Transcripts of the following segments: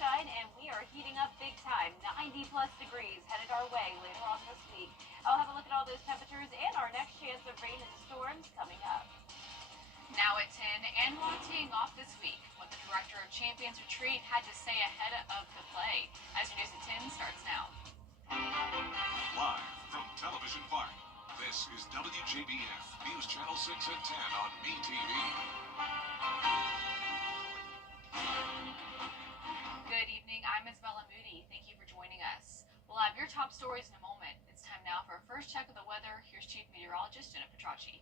sunshine, and we are heating up big time. 90 plus degrees headed our way later on this week. I'll have a look at all those temperatures and our next chance of rain and storms coming up. Now at 10 and teeing off this week, what the director of Champions Retreat had to say ahead of the play. As your news at 10 starts now. Live from Television Park, this is WJBF News Channel 6 at 10 on BTV. Good evening, I'm Isabella Moody. Thank you for joining us. We'll have your top stories in a moment. It's time now for our first check of the weather. Here's Chief Meteorologist Jenna Petracci.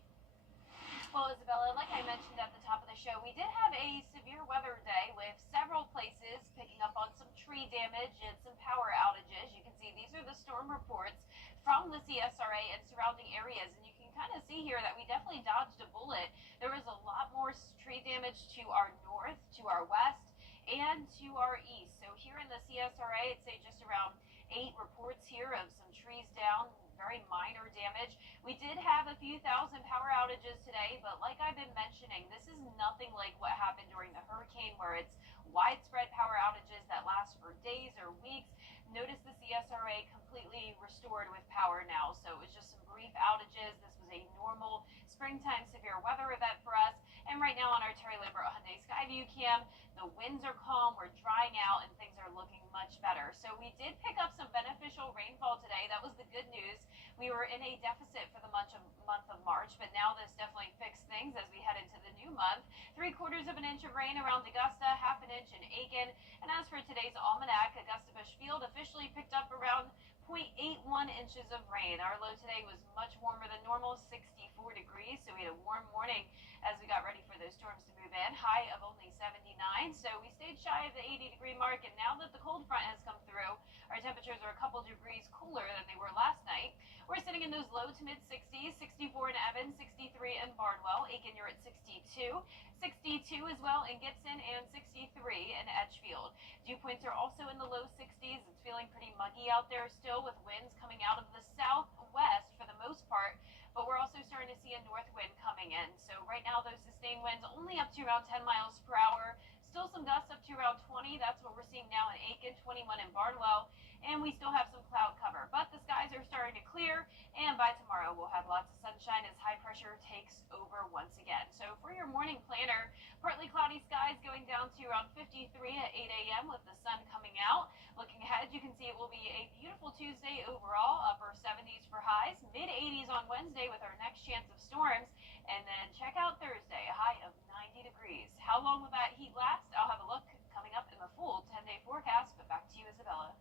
Well, Isabella, like I mentioned at the top of the show, we did have a severe weather day with several places picking up on some tree damage and some power outages. You can see these are the storm reports from the CSRA and surrounding areas, and you can kind of see here that we definitely dodged a bullet. There was a lot more tree damage to our north, to our west, and to our east. So here in the CSRA, I'd say just around 8 reports here of some trees down, very minor damage. We did have a few thousand power outages today, but like I've been mentioning, this is nothing like what happened during the hurricane where it's widespread power outages that last for days or weeks. Notice the CSRA completely restored with power now, so it was just some brief outages. This was a normal springtime severe weather event for us. And right now on our Terry Lambert Hyundai Skyview cam, the winds are calm, we're drying out, and things are looking much better. So we did pick up some beneficial rainfall today. That was the good news. We were in a deficit for the month of March, but now this definitely fixed things as we head into the new month. 3/4 of an inch of rain around Augusta, 1/2 inch in Aiken. And as for today's almanac, Augusta Bush Field officially picked up around 0.81 inches of rain. Our low today was much warmer than normal, 64 degrees, so we had a warm morning as we got ready for those storms to move in. High of only 79, so we stayed shy of the 80-degree mark, and now that the cold front has come through, our temperatures are a couple degrees cooler than they were last night. We're sitting in those low to mid-60s, 64 in Evans, 63 in Barnwell. Aiken, you're at 62. 62 as well in Gibson, and 63 in Edgefield. Dew points are also in the low 60s. It's feeling pretty muggy out there still with winds coming out of the southwest for the most part, but we're also starting to see a north wind coming in. So right now those sustained winds only up to around 10 miles per hour. Still some gusts up to around 20. That's what we're seeing now in Aiken, 21 in Barnwell, and we still have some cloud cover. But the skies are starting to clear, and by tomorrow we'll have lots of sunshine as high pressure takes over once again. So for your morning planner, partly cloudy skies going down to around 53 at 8 a.m. with the sun coming out. Looking ahead, you can see it will be a beautiful Tuesday overall, upper 70s for highs, mid-80s on Wednesday with our next chance of storms, and then check out Thursday, a high of 90 degrees. How long will that heat last? I'll have a look coming up in the full 10-day forecast, but back to you, Isabella.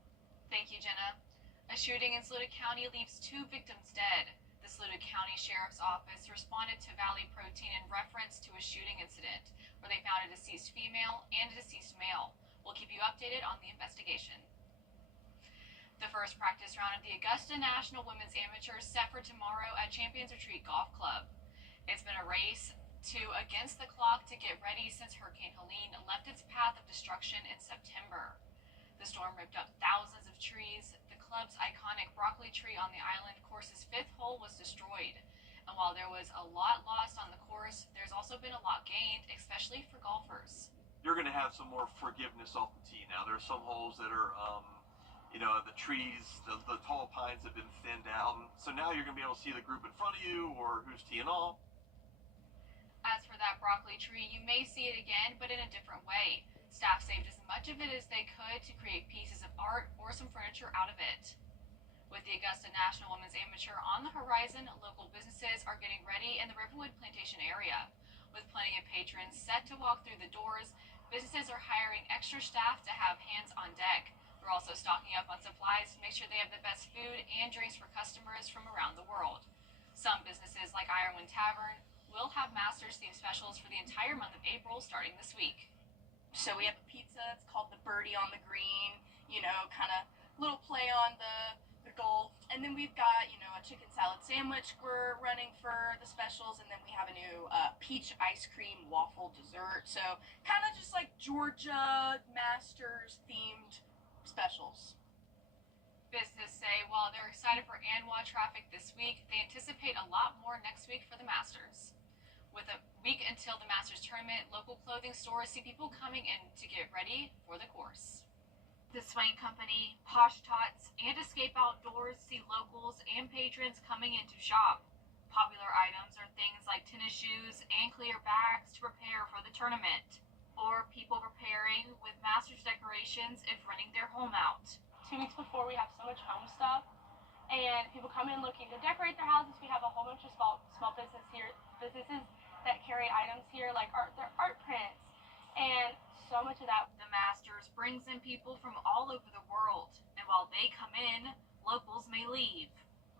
Thank you, Jenna. A shooting in Saluda County leaves 2 victims dead. The Saluda County Sheriff's Office responded to Valley Protein in reference to a shooting incident where they found a deceased female and a deceased male. We'll keep you updated on the investigation. The first practice round of the Augusta National Women's Amateur is set for tomorrow at Champions Retreat Golf Club. It's been a race to against the clock to get ready since Hurricane Helene left its path of destruction in September. The storm ripped up thousands of trees. The club's iconic broccoli tree on the island course's 5th hole was destroyed. And while there was a lot lost on the course, there's also been a lot gained, especially for golfers. You're going to have some more forgiveness off the tee now. There are some holes that are, the trees, the tall pines have been thinned out. So now you're going to be able to see the group in front of you or who's teeing off. As for that broccoli tree, you may see it again, but in a different way. Staff saved as much of it as they could to create pieces of art or some furniture out of it. With the Augusta National Women's Amateur on the horizon, local businesses are getting ready in the Riverwood Plantation area. With plenty of patrons set to walk through the doors, businesses are hiring extra staff to have hands on deck. They're also stocking up on supplies to make sure they have the best food and drinks for customers from around the world. Some businesses like Ironwind Tavern will have Masters-themed specials for the entire month of April starting this week. So we have a pizza, it's called the Birdie on the Green, kind of little play on the golf. And then we've got, a chicken salad sandwich we're running for the specials. And then we have a new peach ice cream waffle dessert. So kind of just like Georgia Masters themed specials. Businesses say while they're excited for ANWA traffic this week, they anticipate a lot more next week for the Masters. With a week until the Masters tournament, local clothing stores see people coming in to get ready for the course. The Swain Company, Posh Tots, and Escape Outdoors see locals and patrons coming in to shop. Popular items are things like tennis shoes and clear bags to prepare for the tournament, or people preparing with Masters decorations if renting their home out. 2 weeks before, we have so much home stuff, and people come in looking to decorate their houses. We have a whole bunch of small businesses that carry items here, like their art prints, and so much of that. The Masters brings in people from all over the world, and while they come in, locals may leave.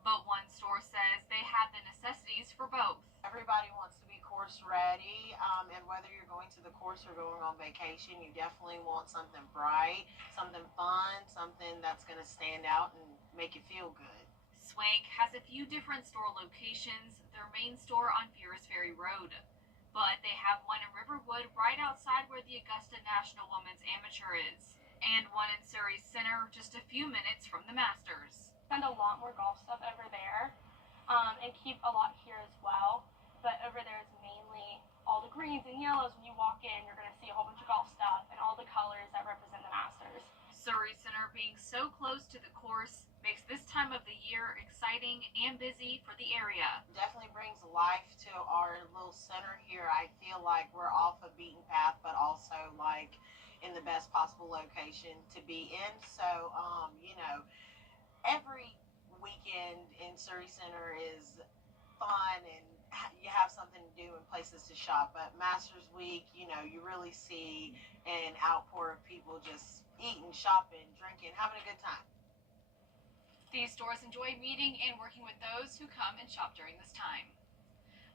But one store says they have the necessities for both. Everybody wants to be course ready, and whether you're going to the course or going on vacation, you definitely want something bright, something fun, something that's going to stand out and make you feel good. Swank has a few different store locations, their main store on Ferris Ferry Road. But they have one in Riverwood right outside where the Augusta National Women's Amateur is, and one in Surrey Center just a few minutes from the Masters. Spend a lot more golf stuff over there, and keep a lot here as well. But over there is mainly all the greens and yellows. When you walk in, you're going to see a whole bunch of golf stuff and all the colors that represent the Masters. Surrey Center being so close to the course makes this time of the year exciting and busy for the area. Definitely brings life to our little center here. I feel like we're off a beaten path, but also like in the best possible location to be in. So, every weekend in Surrey Center is fun and you have something to do and places to shop. But Masters Week, you really see an outpour of people just eating, shopping, drinking, having a good time. These stores enjoy meeting and working with those who come and shop during this time.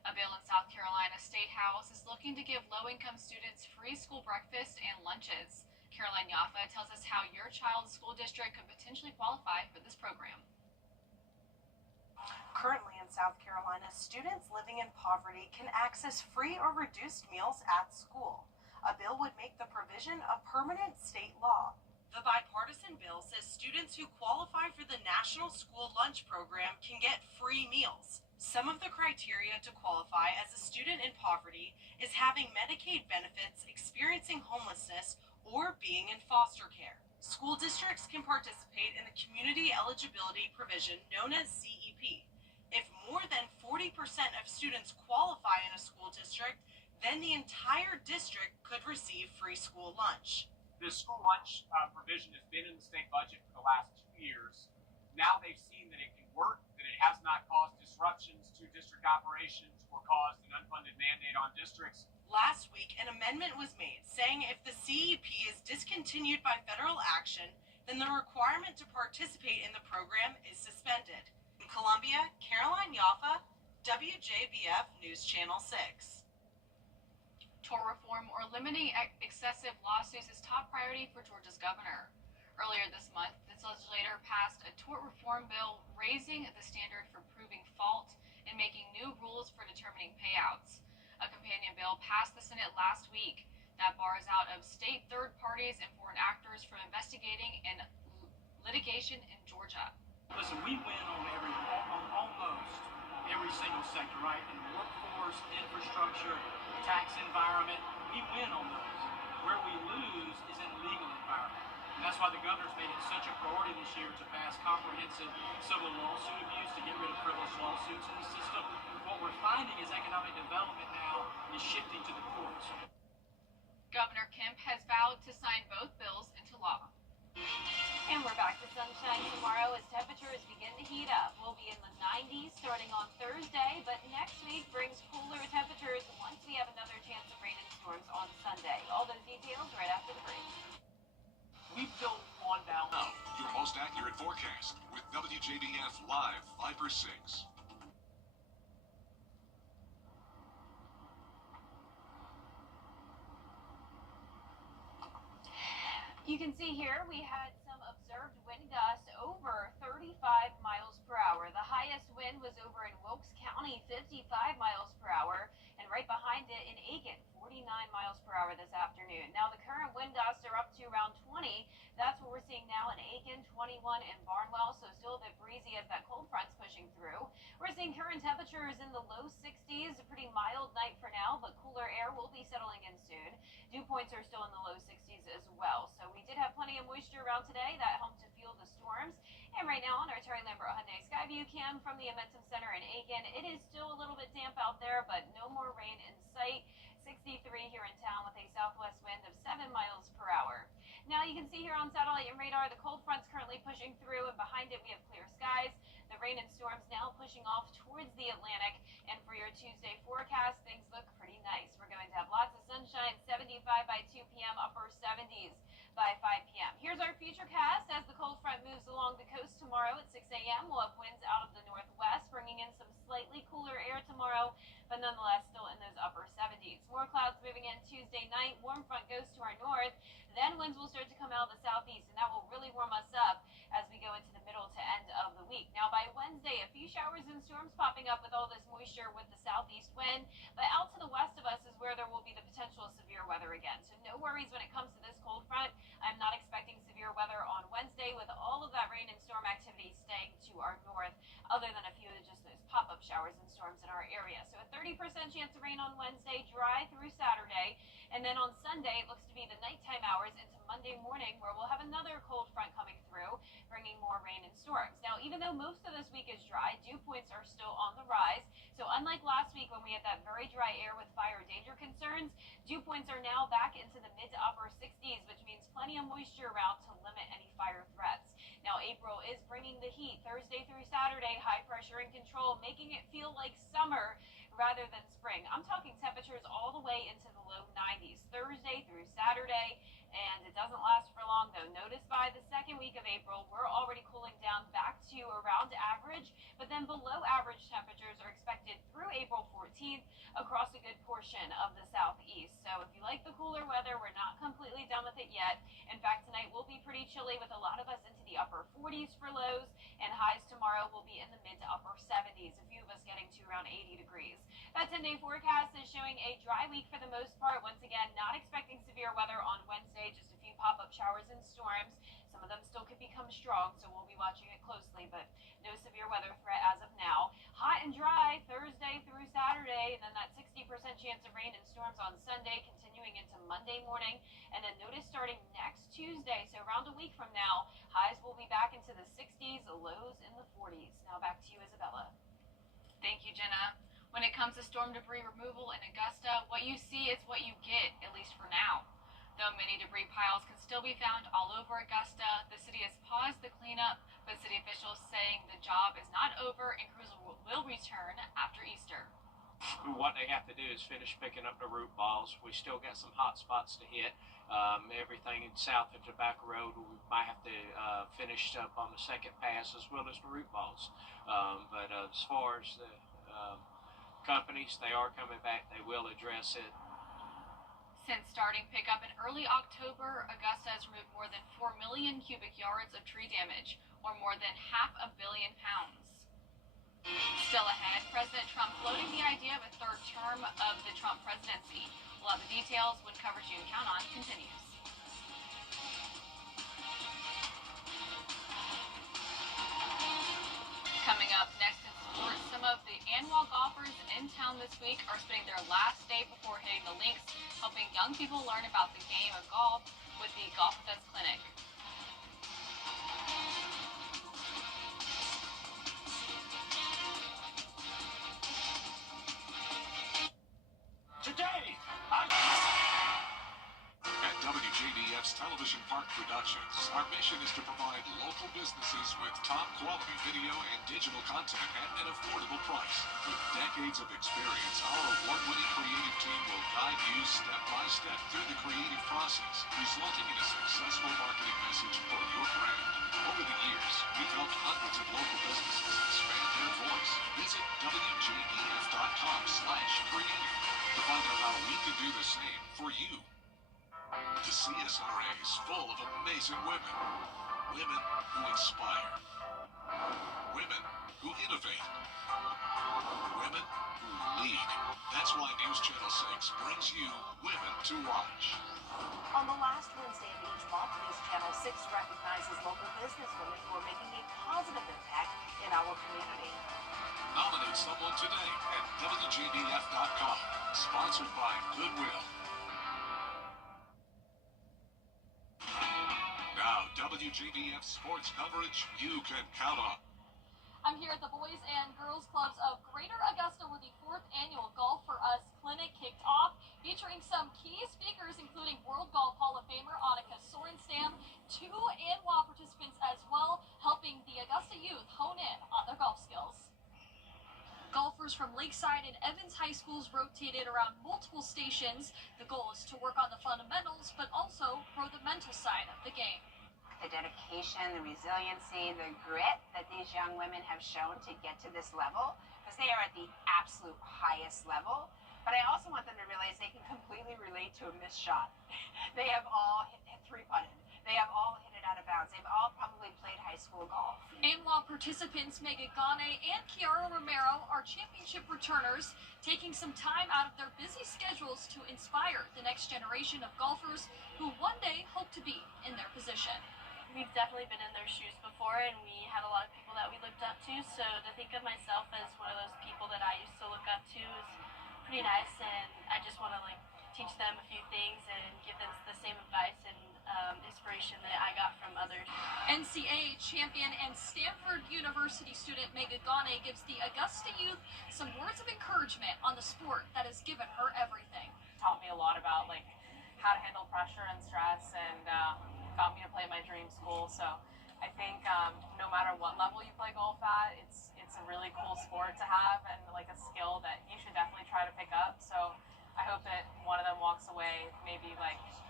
A bill in South Carolina State House is looking to give low-income students free school breakfast and lunches. Caroline Yaffa tells us how your child's school district could potentially qualify for this program. Currently in South Carolina, students living in poverty can access free or reduced meals at school. A bill would make the provision a permanent state law. The bipartisan bill says students who qualify for the National School Lunch Program can get free meals. Some of the criteria to qualify as a student in poverty is having Medicaid benefits, experiencing homelessness, or being in foster care. School districts can participate in the Community Eligibility Provision known as CEP. If more than 40% of students qualify in a school district, then the entire district could receive free school lunch. This school lunch provision has been in the state budget for the last 2 years. Now they've seen that it can work, that it has not caused disruptions to district operations or caused an unfunded mandate on districts. Last week, an amendment was made saying if the CEP is discontinued by federal action, then the requirement to participate in the program is suspended. In Columbia, Caroline Yaffa, WJBF News Channel 6. Tort reform or limiting excessive lawsuits is top priority for Georgia's governor. Earlier this month, this legislator passed a tort reform bill raising the standard for proving fault and making new rules for determining payouts. A companion bill passed the Senate last week that bars out of state third parties and foreign actors from investigating and litigation in Georgia. Listen, we win on almost every single sector, right? In the workforce, infrastructure, tax environment, we win on those. Where we lose is in the legal environment. And that's why the governor's made it such a priority this year to pass comprehensive civil lawsuit abuse, to get rid of frivolous lawsuits in the system. What we're finding is economic development now is shifting to the courts. Governor Kemp has vowed to sign both bills into law. And we're back to sunshine tomorrow as temperatures begin to heat up. We'll be in the 90s starting on Thursday, but next week brings cooler temperatures once we have another chance of rain and storms on Sunday. All those details right after the break. We built on down. Now, your most accurate forecast with WJBF Live 5/6. You can see here we had some observed wind gusts over 35 miles per hour. The highest wind was over in Wilkes County, 55 miles per hour, and right behind it in Aiken, 49 miles per hour this afternoon. Now the current wind gusts are up to around 20. That's what we're seeing now in Aiken, 21 in Barnwell, so still a bit breezy as that cold front's pushing through. We're seeing current temperatures in the low 60s, a pretty mild night for now, but cooler air will be settling in soon. Dew points are still in the low 60s as well, so we did have plenty of moisture moisture around today that helped to fuel the storms. And right now on our Terry Lambert Hyundai Skyview cam from the Amentum Center in Aiken, it is still a little bit damp out there, but no more rain in sight. 63 here in town with a southwest wind of 7 miles per hour. Now you can see here on satellite and radar the cold front's currently pushing through, and behind it we have clear skies. The rain and storms now pushing off towards the Atlantic. And for your Tuesday forecast, things look pretty nice. We're going to have lots of sunshine, 75 by 2 p.m., upper 70s by 5 p.m. Here's our futurecast as the cold front moves along the coast tomorrow at 6 a.m. We'll have winds out of the northwest, bringing in some slightly cooler air tomorrow, but nonetheless still in those upper 70s. More clouds moving in Tuesday night. Warm front goes to our north. Then winds will start to come out of the southeast, and that will really warm us up as we go into the middle to end of the week. Now by Wednesday, a few showers and storms popping up with all this moisture with the southeast wind, but out to the west of us is where there will be the potential of severe weather again. So no worries when it comes to this cold front. I'm not expecting severe weather on Wednesday with all of that rain and storm activity staying to our north, other than a few of just those pop-up showers and storms in our area. So a 30% chance of rain on Wednesday, dry through Saturday, and then on Sunday it looks to be the nighttime hours into Monday morning where we'll have another cold front coming through, bringing more rain and storms. Now, even though most of this week is dry, dew points are still on the rise. So unlike last week when we had that very dry air with fire danger concerns, dew points are now back into the mid to upper 60s, which means plenty of moisture around to limit any fire threats. Now, April is bringing the heat Thursday through Saturday, high pressure in control, making it feel like summer rather than spring. I'm talking temperatures all the way into the low 90s Thursday through Saturday, and it doesn't last for long though. Notice by the second week of April, we're already cooling down back to around average, but then below average temperatures are expected through April 14th across a good portion of the southeast. So if you like the cooler weather, we're not completely done with it yet. In fact, tonight will be pretty chilly with a lot of us into the upper 40s for lows, and highs tomorrow will be in the mid to upper 70s, a few of us getting to around 80 degrees. That 10-day forecast is showing a dry week for the most part. Once again, not expecting severe weather on Wednesday, just a few pop-up showers and storms. Some of them still could become strong, so we'll be watching it closely, but no severe weather threat as of now. Hot and dry Thursday through Saturday, and then that 60% chance of rain and storms on Sunday, continuing into Monday morning. And then notice starting next Tuesday, so around a week from now, highs will be back into the 60s, lows in the 40s. Now back to you, Isabella. Thank you, Jenna. When it comes to storm debris removal in Augusta, what you see is what you get, at least for now. Though many debris piles can still be found all over Augusta, the city has paused the cleanup, but city officials saying the job is not over and crews will return after Easter. What they have to do is finish picking up the root balls. We still got some hot spots to hit. Everything south of Tobacco Road, we might have to finish up on the second pass as well as the root balls. But as far as the companies, they are coming back. They will address it. Since starting pickup in early October, Augusta has removed more than 4 million cubic yards of tree damage, or more than £500 million. Still ahead, President Trump floating the idea of a third term of the Trump presidency. We'll have the details when coverage you can count on continues. Coming up next in sports, some of the annual golfers in town this week are spending their last day before hitting the links, helping young people learn about the game of golf with the Golf With Us Clinic. Today, At WJBF's Television Park Productions, our mission is to provide local businesses with top quality video and digital content at an affordable price. With decades of experience, our award-winning creative team will guide you step by step through the creative process, resulting in a successful marketing message for your brand. Over the years, we've helped hundreds of local businesses expand their voice. Visit WJBF.com/creative to find out how we can do the same for you. The CSRA is full of amazing women. Women who inspire. Women who innovate. Women who lead. That's why News Channel 6 brings you Women to Watch. On the last Wednesday of each month, News Channel 6 recognizes local businesswomen who are making a positive impact in our community. Nominate someone today at WJBF.com. Sponsored by Goodwill. Now, WJBF sports coverage you can count on. I'm here at the Boys and Girls Clubs of Greater Augusta where the 4th annual Golf for Us Clinic kicked off, featuring some key speakers including World Golf Hall of Famer Annika Sorenstam, 2 ANWA participants as well, helping the Augusta youth hone in on their golf skills. Golfers from Lakeside and Evans High Schools rotated around multiple stations. The goal is to work on the fundamentals, but also grow the mental side of the game. The dedication, the resiliency, the grit that these young women have shown to get to this level, because they are at the absolute highest level. But I also want them to realize they can completely relate to a missed shot. They have all hit three-putted. They have all hit it out of bounds. They've all probably played high school golf. ANWA participants Megan Gane and Kiara Romero are championship returners, taking some time out of their busy schedules to inspire the next generation of golfers who one day hope to be in their position. We've definitely been in their shoes before, and we had a lot of people that we looked up to, so to think of myself as one of those people that I used to look up to is pretty nice, and I just want to teach them a few things and give them the same advice and inspiration that I got from others. NCAA champion and Stanford University student Megan Gane gives the Augusta youth some words of encouragement on the sport that has given her everything. Taught me a lot about how to handle pressure and stress, and got me to play my dream school. So I think no matter what level you play golf at, it's a really cool sport to have and a skill that you should definitely try to pick up. So I hope that one of them walks away maybe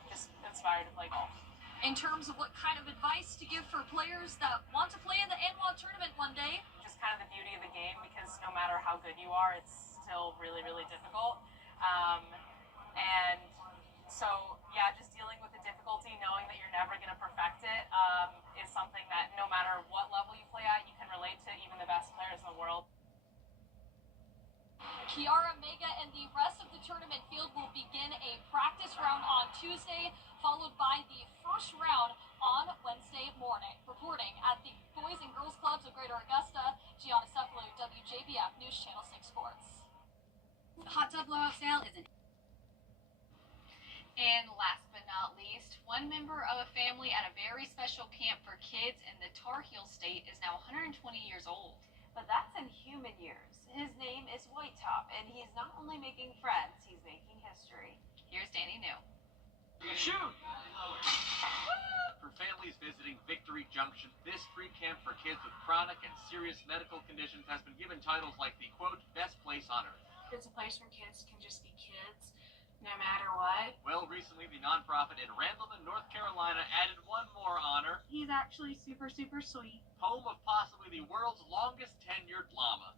just inspired to play golf. In terms of what kind of advice to give for players that want to play in the ANWA tournament one day, just kind of the beauty of the game, because no matter how good you are, it's still really, really difficult. And so, yeah, just dealing with the difficulty, knowing that you're never going to perfect it, is something that no matter what level you play at, you can relate to even the best players in the world. Kiara, Mega, and the rest of the tournament field will begin a practice round on Tuesday, followed by the first round on Wednesday morning. Reporting at the Boys and Girls Clubs of Greater Augusta, Gianna Cephalou, WJBF News Channel 6 Sports. The hot tub blowout sale is And last but not least, one member of a family at a very special camp for kids in the Tar Heel State is now 120 years old. But that's in human years. His name is White Top, and he's not only making friends, he's making history. Here's Danny New. Shoot! For families visiting Victory Junction, this free camp for kids with chronic and serious medical conditions has been given titles like the, quote, best place on earth. It's a place where kids can just be kids, no matter what. Well, recently the nonprofit in Randleman, North Carolina added one more honor. He's actually super, super sweet. Home of possibly the world's longest tenured llama.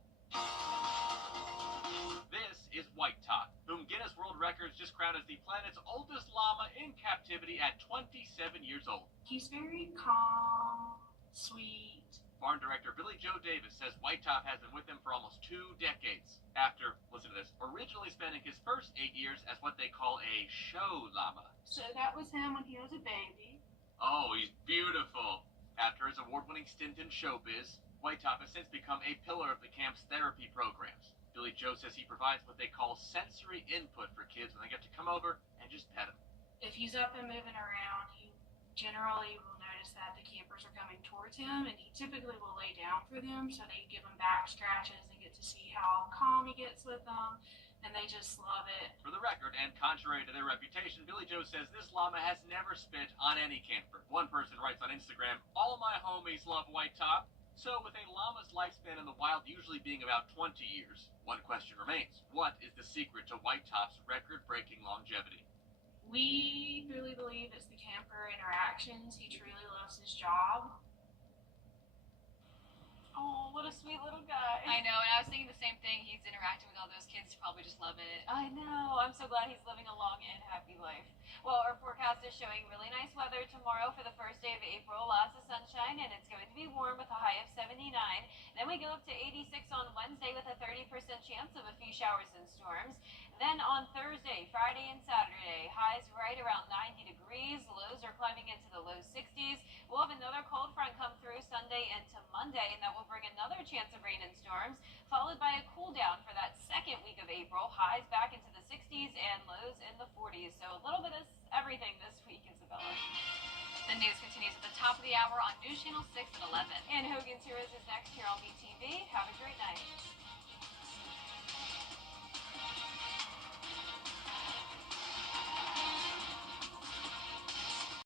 This is White Top, whom Guinness World Records just crowned as the planet's oldest llama in captivity at 27 years old. He's very calm, sweet. Barn director Billy Joe Davis says White Top has been with him for almost 2 decades. After, listen to this, originally spending his first 8 years as what they call a show llama. So that was him when he was a baby. Oh, he's beautiful. After his award-winning stint in showbiz, White Top has since become a pillar of the camp's therapy programs. Billy Joe says he provides what they call sensory input for kids when they get to come over and just pet him. If he's up and moving around, he generally will notice that the campers are coming towards him, and he typically will lay down for them, so they give him back scratches and get to see how calm he gets with them, and they just love it. For the record, and contrary to their reputation, Billy Joe says this llama has never spit on any camper. One person writes on Instagram, "All my homies love White Top." So with a llama's lifespan in the wild usually being about 20 years, one question remains. What is the secret to White Top's record-breaking longevity? We really believe it's the camper interactions. He truly loves his job. Oh, what a sweet little guy. I know, and I was thinking the same thing. He's interacting with all those kids, probably just love it. I know. I'm so glad he's living a long and happy life. Well, our forecast is showing really nice weather tomorrow for the first day of April. Lots of sunshine, and it's going to be warm with a high of 79. Then we go up to 86 on Wednesday with a 30% chance of a few showers and storms. Then on Thursday, Friday, and Saturday, highs right around 90 degrees. Lows are climbing into the low 60s. We'll have another cold front come through Sunday into Monday, and that will bring another chance of rain and storms, followed by a cool down for that second week of April. Highs back into the 60s and lows in the 40s. So a little bit of everything this week, Isabella. The The news continues at the top of the hour on News Channel 6 at 11. And Hogan's Heroes is next here on BTV. Have a great night.